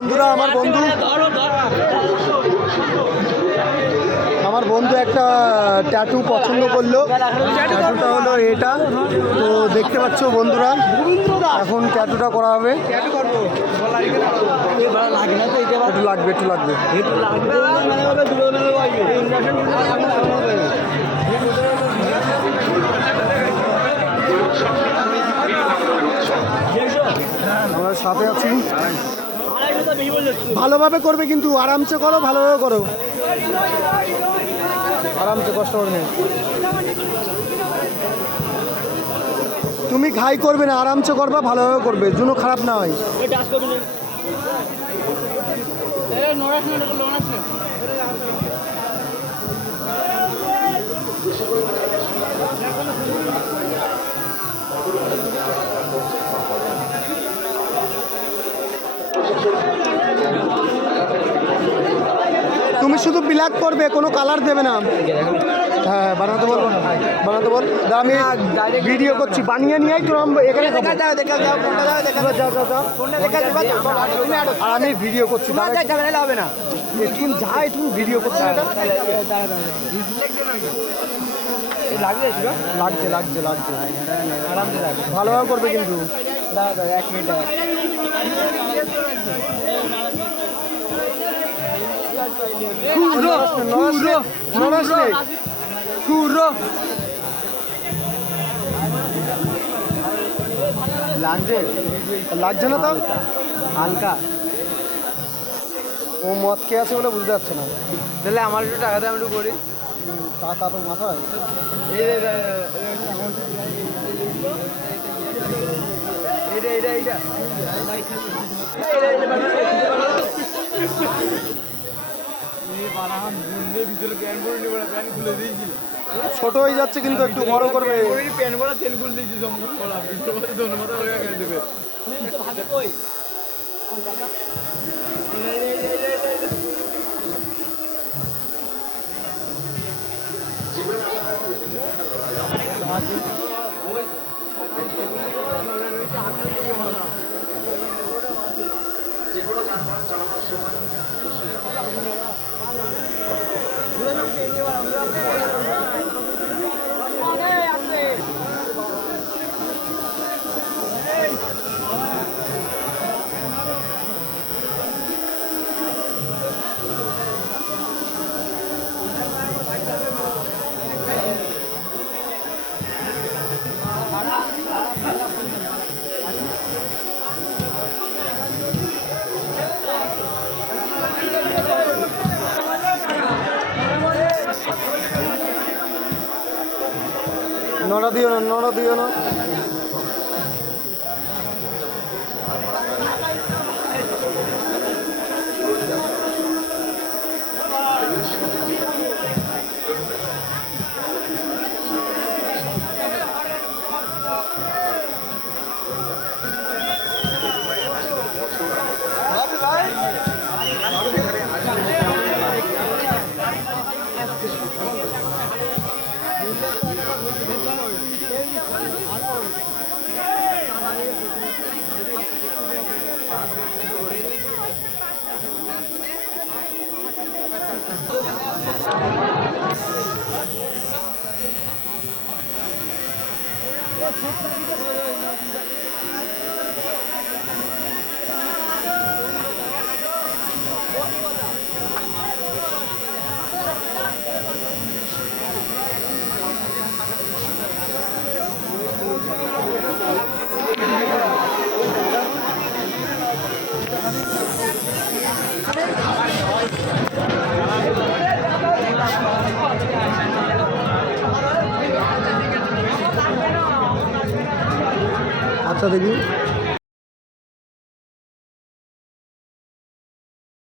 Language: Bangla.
বন্ধুরা আমার বন্ধু একটা ট্যাটু পছন্দ করলো। ট্যাটুটা হলো এটা, তো দেখতে পাচ্ছ বন্ধুরা, এখন ট্যাটুটা করা হবে। একটু লাগবে। আমরা সাথে আছি। ভালোভাবে করবে কিন্তু, আরামসে করো, ভালোভাবে করো, আরামসে, কষ্ট করবে। তুমি ঘাই করবে না, আরামসে করবা, ভালোভাবে করবে, যেন খারাপ না হয়। তুমি শুধু ব্ল্যাক করবে, কোনো কালার দেবে না। হ্যাঁ, বানাতে বল। আমি ভিডিও করছি, বানিয়ে নিয়ে তোর এখানে আর আমি ভিডিও করছি, হবে না, একটু যাই, তুমি ভিডিও করছি। লাগছে ভালোভাবে করবে কিন্তু। এক মিনিট, লাগছে না তো হালকা। ও মদ খেয়ে আছে বলে বুঝতে পারছে না। তাহলে আমার একটু টাকা দিয়ে আমি একটু করি। টাকা তো মাথায় ছোট হয়ে যাচ্ছে কিন্তু, একটু বড় করবে। নড়া দিও না। আচ্ছা দেখি।